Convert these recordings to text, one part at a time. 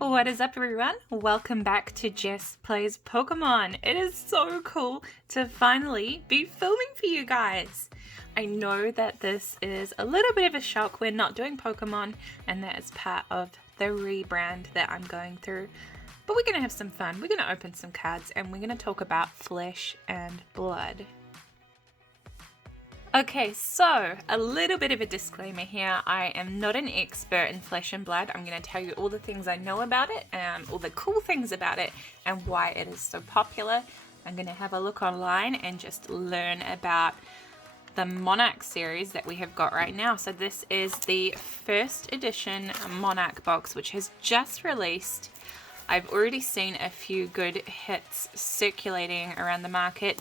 What is up, everyone? Welcome back to Jess Plays Pokemon. It is so cool to finally be filming for you guys. I know that this is a little bit of a shock. We're not doing Pokemon, and that is part of the rebrand that I'm going through. But we're going to have some fun. We're going to open some cards, and we're going to talk about flesh and blood. Okay, so a little bit of a disclaimer here. I am not an expert in flesh and blood. I'm going to tell you all the things I know about it, all the cool things about it, and why it is so popular. I'm going to have a look online and just learn about the Monarch series that we have got right now. So this is the first edition Monarch box, which has just released. I've already seen a few good hits circulating around the market.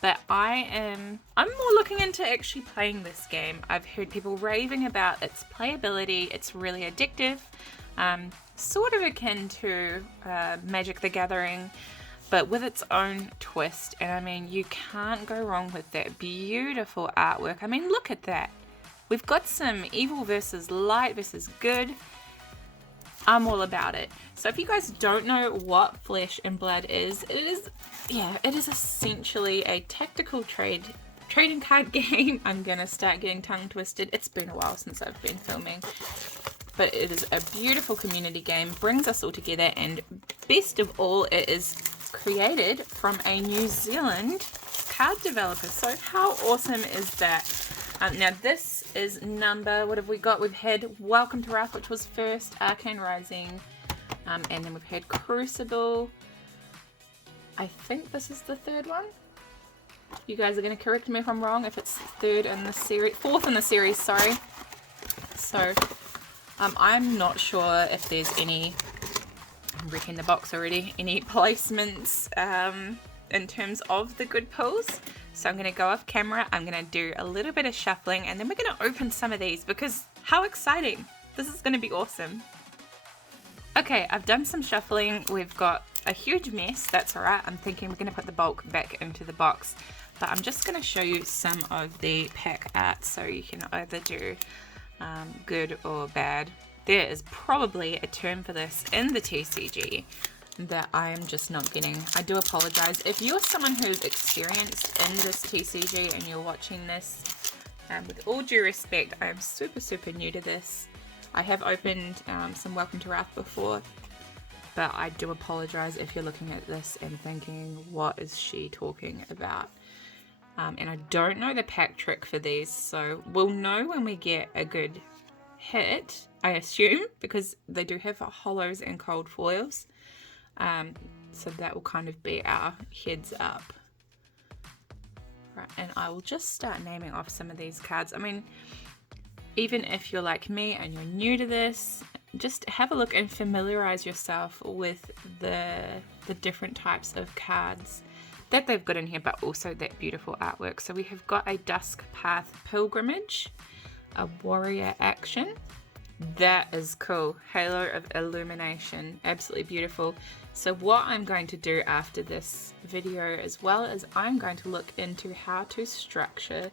But I'm more looking into actually playing this game. I've heard people raving about its playability. It's really addictive, sort of akin to Magic the Gathering, but with its own twist. And I mean, you can't go wrong with that beautiful artwork. I mean, look at that. We've got some evil versus light versus good. I'm all about it. So if you guys don't know what Flesh and Blood is, it is essentially a tactical trading card game. I'm gonna start getting tongue twisted. It's been a while since I've been filming, but it is a beautiful community game, brings us all together, and best of all, it is created from a New Zealand card developer. So how awesome is that? Now this is number, what have we got? We've had Welcome to Wrath, which was first, Arcane Rising, and then we've had Crucible. I think this is the third one. You guys are going to correct me if I'm wrong, if it's fourth in the series, sorry. So, I'm not sure if there's any, I'm wrecking the box already, any placements in terms of the good pulls. So I'm going to go off camera, I'm going to do a little bit of shuffling, and then we're going to open some of these because how exciting. This is going to be awesome. Okay, I've done some shuffling. We've got a huge mess. That's all right. I'm thinking we're going to put the bulk back into the box. But I'm just going to show you some of the pack art so you can either do good or bad. There is probably a term for this in the TCG that I am just not getting. I do apologize. If you're someone who's experienced in this TCG and you're watching this, with all due respect, I am super new to this. I have opened some Welcome to Wrath before, but I do apologize if you're looking at this and thinking, what is she talking about? And I don't know the pack trick for these, so we'll know when we get a good hit, I assume, because they do have hollows and cold foils. So that will kind of be our heads up. Right, and I will just start naming off some of these cards. I mean, even if you're like me and you're new to this, just have a look and familiarize yourself with the different types of cards that they've got in here, but also that beautiful artwork. So we have got a Dusk Path Pilgrimage, a Warrior Action. That is cool. Halo of Illumination. Absolutely beautiful. So what I'm going to do after this video as well is I'm going to look into how to structure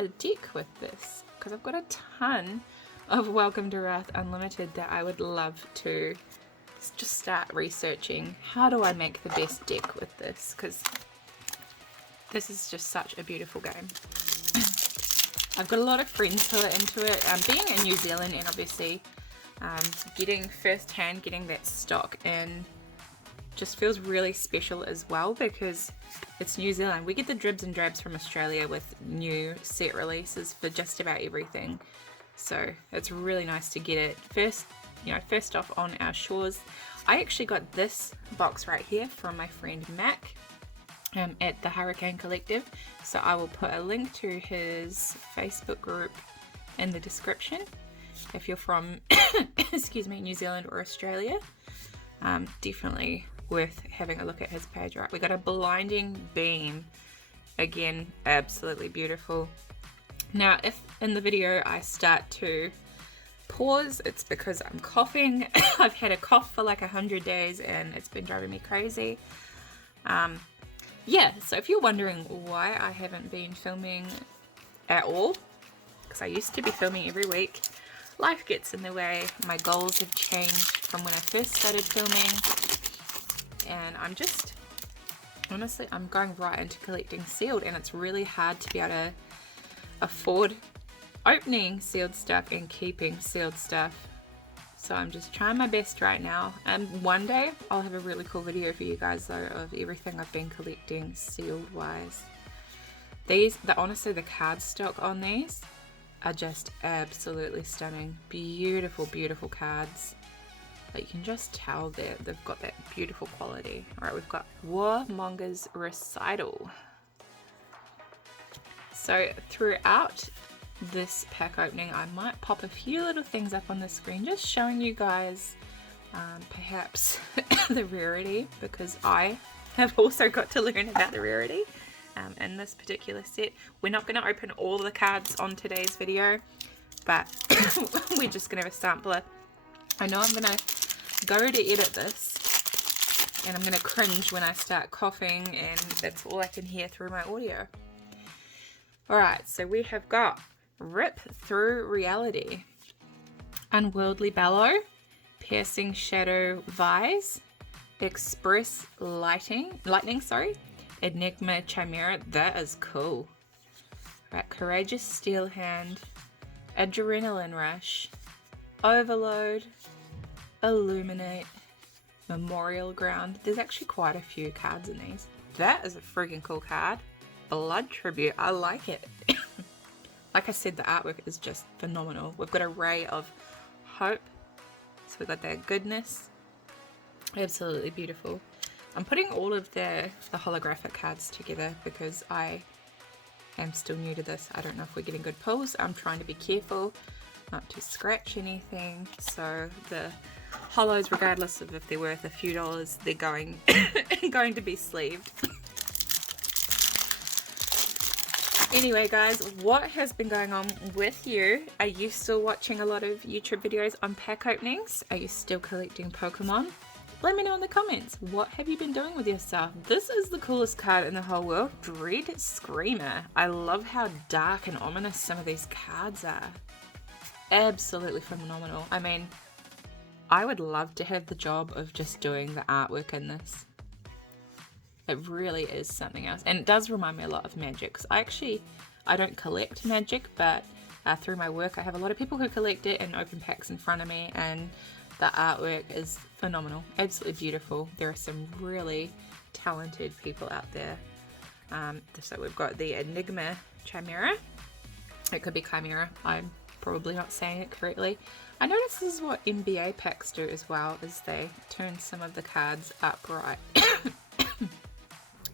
a deck with this, because I've got a ton of Welcome to Wrath Unlimited that I would love to just start researching. How do I make the best deck with this? Because this is just such a beautiful game. I've got a lot of friends who are into it. Being in New Zealand and obviously getting that stock in just feels really special as well, because it's New Zealand. We get the dribs and drabs from Australia with new set releases for just about everything. So it's really nice to get it first off on our shores. I actually got this box right here from my friend Mac at the Hurricane Collective. So I will put a link to his Facebook group in the description if you're from excuse me, New Zealand or Australia. Definitely worth having a look at his page. Right, we got a Blinding Beam. Again, absolutely beautiful. Now, if in the video I start to pause, it's because I'm coughing. I've had a cough for like 100 days and it's been driving me crazy. Yeah, so if you're wondering why I haven't been filming at all, because I used to be filming every week, life gets in the way. My goals have changed from when I first started filming, and I'm just, honestly, I'm going right into collecting sealed, and it's really hard to be able to afford opening sealed stuff and keeping sealed stuff. So I'm just trying my best right now, and one day I'll have a really cool video for you guys though of everything I've been collecting sealed wise. Honestly, the cardstock on these are just absolutely stunning. Beautiful, beautiful cards. But you can just tell that they've got that beautiful quality. Alright, we've got Warmonger's Recital. So throughout this pack opening, I might pop a few little things up on the screen, just showing you guys perhaps the rarity, because I have also got to learn about the rarity in this particular set. We're not going to open all the cards on today's video, but we're just going to have a sampler. I know I'm going to go to edit this, and I'm going to cringe when I start coughing, and that's all I can hear through my audio. Alright, so we have got Rip Through Reality, Unworldly Bellow, Piercing Shadow Vise, Express Lightning, Enigma Chimera. That is cool. Right, Courageous Steel Hand, Adrenaline Rush, Overload, Illuminate, Memorial Ground. There's actually quite a few cards in these. That is a freaking cool card. Blood Tribute. I like it. Like I said, the artwork is just phenomenal. We've got a ray of hope. So we've got that goodness. Absolutely beautiful. I'm putting all of the holographic cards together because I am still new to this. I don't know if we're getting good pulls. I'm trying to be careful not to scratch anything. So the holos, regardless of if they're worth a few dollars, they're going to be sleeved. Anyway guys, what has been going on with you? Are you still watching a lot of YouTube videos on pack openings? Are you still collecting Pokemon? Let me know in the comments. What have you been doing with yourself? This is the coolest card in the whole world. Dread Screamer. I love how dark and ominous some of these cards are. Absolutely phenomenal. I mean, I would love to have the job of just doing the artwork in this. It really is something else, and it does remind me a lot of Magic, because I don't collect Magic, but through my work I have a lot of people who collect it and open packs in front of me, and the artwork is phenomenal, absolutely beautiful. There are some really talented people out there. So we've got the Enigma Chimera. It could be Chimera, I'm probably not saying it correctly. I notice this is what NBA packs do as well, is they turn some of the cards upright.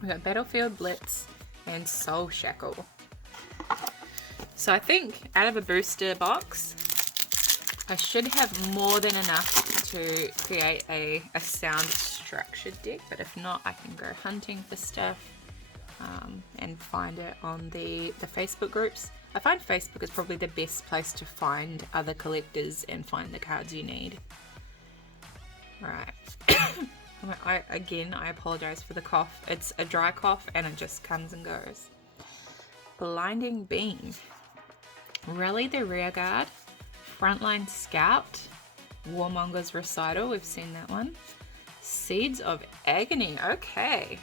We've got Battlefield Blitz and Soul Shackle. So I think out of a booster box, I should have more than enough to create a sound structured deck, but if not, I can go hunting for stuff and find it on the Facebook groups. I find Facebook is probably the best place to find other collectors and find the cards you need. Right. I apologize for the cough. It's a dry cough and it just comes and goes. Blinding Beam, Rally the Rearguard, Frontline Scout, Warmonger's Recital, we've seen that one. Seeds of Agony, okay.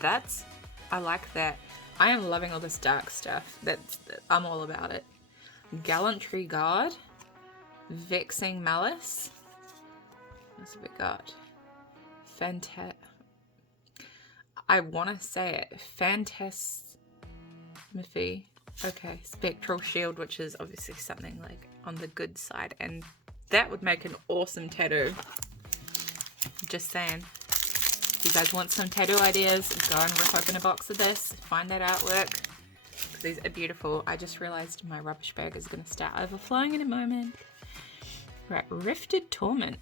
I like that. I am loving all this dark stuff. I'm all about it. Gallantry Guard, Vexing Malice. What's we got? I want to say it. Phantasmophy. Okay, Spectral Shield, which is obviously something like on the good side, and that would make an awesome tattoo. Just saying. If you guys want some tattoo ideas, go and rip open a box of this, find that artwork. These are beautiful. I just realized my rubbish bag is going to start overflowing in a moment. Right, Rifted Torment.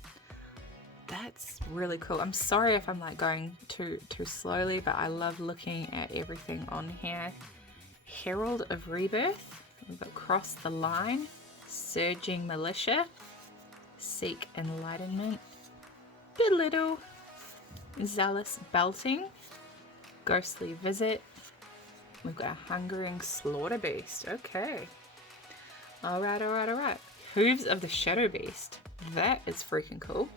That's really cool. I'm sorry if I'm like going too slowly, but I love looking at everything on here. Herald of Rebirth. We've got Cross the Line, Surging Militia, Seek Enlightenment, Belittle, Zealous Belting, Ghostly Visit. We've got a Hungering Slaughter Beast. Okay. Alright. Hooves of the Shadow Beast. That is freaking cool.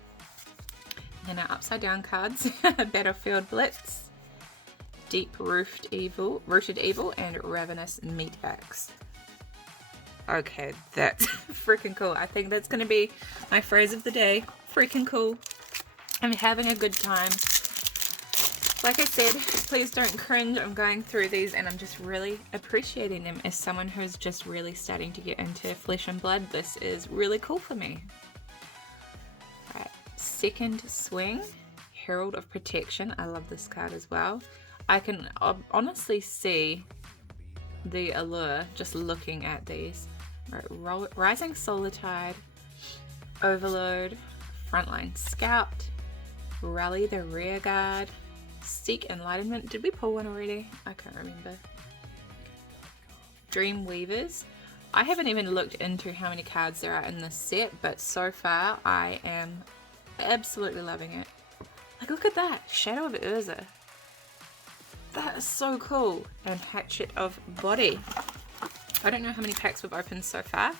And our upside down cards. Battlefield Blitz, Deep Rooted Evil, and Ravenous Meat Axe. Okay, that's freaking cool. I think that's going to be my phrase of the day. Freaking cool. I'm having a good time. Like I said, please don't cringe. I'm going through these and I'm just really appreciating them. As someone who's just really starting to get into Flesh and Blood, this is really cool for me. Right, Second Swing, Herald of Protection. I love this card as well. I can honestly see the allure just looking at these. Right, Rising Solar Tide, Overload, Frontline Scout, Rally the Rear Guard, Seek Enlightenment. Did we pull one already? I can't remember. Dream Weavers. I haven't even looked into how many cards there are in this set, but so far I am absolutely loving it. Like, look at that. Shadow of Urza. That is so cool. And Hatchet of Body. I don't know how many packs we've opened so far,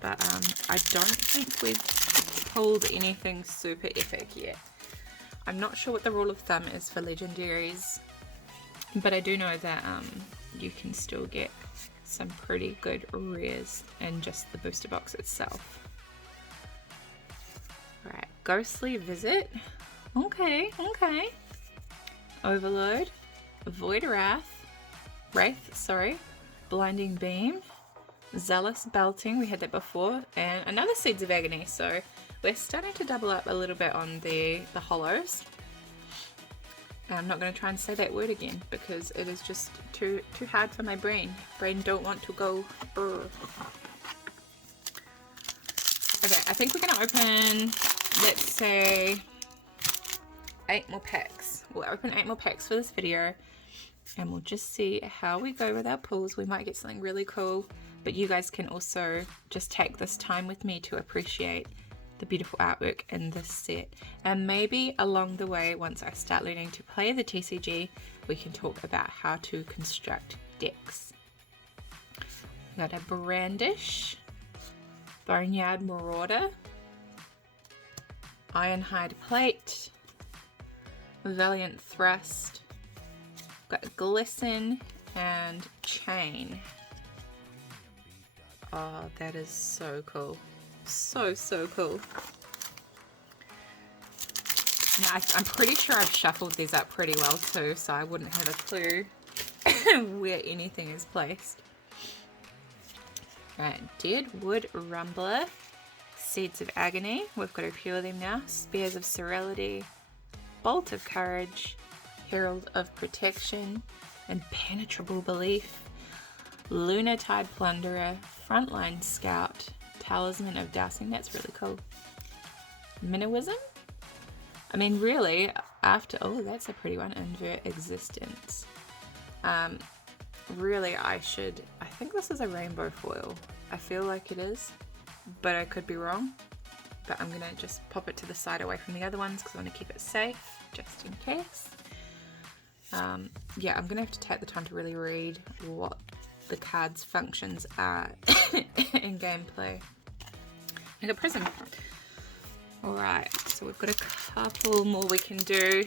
but I don't think we've pulled anything super epic yet. I'm not sure what the rule of thumb is for legendaries, but I do know that you can still get some pretty good rares in just the booster box itself. Right, Ghostly Visit. Okay. Overload, Void Wraith, Blinding Beam, Zealous Belting, we had that before, and another Seeds of Agony, so we're starting to double up a little bit on the hollows. I'm not going to try and say that word again because it is just too hard for my brain. Brain don't want to go. Brr. Okay, I think we're going to open, let's say, 8 more packs. We'll open 8 more packs for this video and we'll just see how we go with our pulls. We might get something really cool, but you guys can also just take this time with me to appreciate the beautiful artwork in this set, and maybe along the way, once I start learning to play the TCG, we can talk about how to construct decks. We got a Brandish, Boneyard Marauder, Ironhide Plate, Valiant Thrust, got Glisten and Chain. Oh, that is so cool. So cool. Now, I'm pretty sure I've shuffled these up pretty well too, so I wouldn't have a clue where anything is placed. Right, Deadwood Rumbler, Seeds of Agony, we've got a few of them now, Spears of Serenity, Bolt of Courage, Herald of Protection, Impenetrable Belief, Lunatide Plunderer, Frontline Scout, Talisman of Dousing. That's really cool. Minnowism? I mean, really, after... Oh, that's a pretty one. Invert Existence. Really, I think this is a rainbow foil. I feel like it is, but I could be wrong. But I'm going to just pop it to the side away from the other ones because I want to keep it safe, just in case. Yeah, I'm going to have to take the time to really read what the cards' functions are in gameplay. I got Prism. Alright, so we've got a couple more we can do.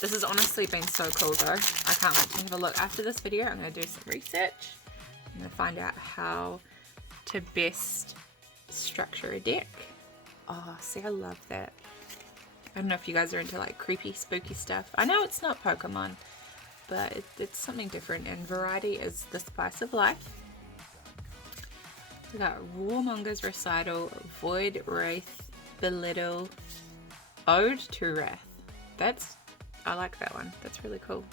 This has honestly been so cool though. I can't wait to have a look. After this video, I'm going to do some research. I'm going to find out how to best structure a deck. Oh, see, I love that. I don't know if you guys are into like creepy, spooky stuff. I know it's not Pokemon, but it's something different, and variety is the spice of life. We got Warmonger's Recital, Void Wraith, Belittle, Ode to Wrath. I like that one. That's really cool.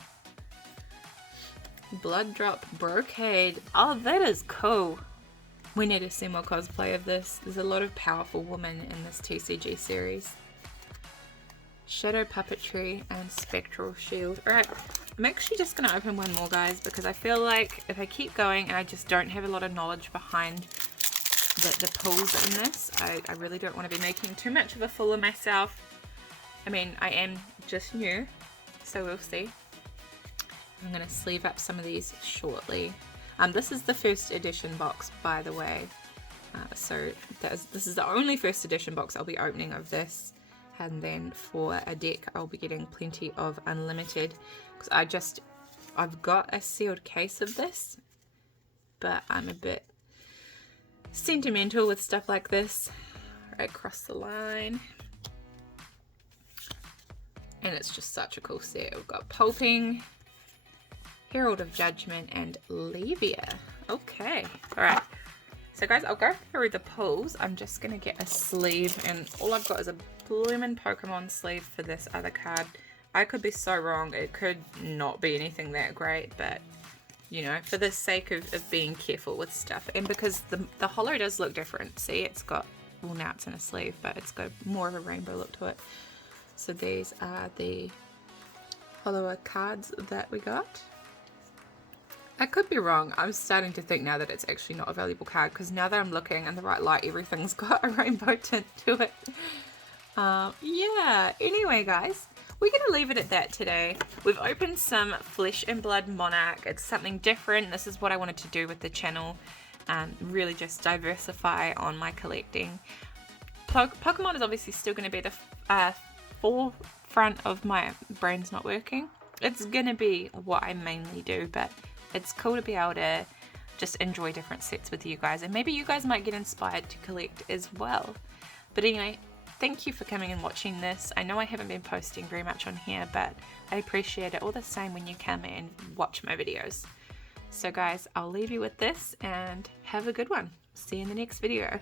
Blood Drop Brocade. Oh, that is cool. We need to see more cosplay of this. There's a lot of powerful women in this TCG series. Shadow Puppetry and Spectral Shield. Alright, I'm actually just going to open one more, guys, because I feel like if I keep going and I just don't have a lot of knowledge behind the pulls in this, I really don't want to be making too much of a fool of myself. I mean, I am just new, so we'll see. I'm going to sleeve up some of these shortly. This is the first edition box, by the way. So this is the only first edition box I'll be opening of this, and then for a deck I'll be getting plenty of unlimited, because I've got a sealed case of this, but I'm a bit sentimental with stuff like this. Right across the line, and it's just such a cool set. We've got Pulping, Herald of Judgment, and Levia. Okay, all right. So guys, I'll go through the pulls. I'm just gonna get a sleeve, and all I've got is a bloomin' Pokemon sleeve for this other card. I could be so wrong. It could not be anything that great, but you know, for the sake of being careful with stuff, and because the holo does look different. See, it's got, well, now it's in a sleeve, but it's got more of a rainbow look to it. So these are the holo cards that we got. I could be wrong. I'm starting to think now that it's actually not a valuable card, because now that I'm looking in the right light, everything's got a rainbow tint to it. Yeah, anyway guys, we're going to leave it at that today. We've opened some Flesh and Blood Monarch. It's something different. This is what I wanted to do with the channel. Really just diversify on my collecting. Pokemon is obviously still going to be the forefront of my brain's not working. It's going to be what I mainly do, but it's cool to be able to just enjoy different sets with you guys, and maybe you guys might get inspired to collect as well. But anyway, thank you for coming and watching this. I know I haven't been posting very much on here, but I appreciate it all the same when you come and watch my videos. So guys, I'll leave you with this, and have a good one. See you in the next video.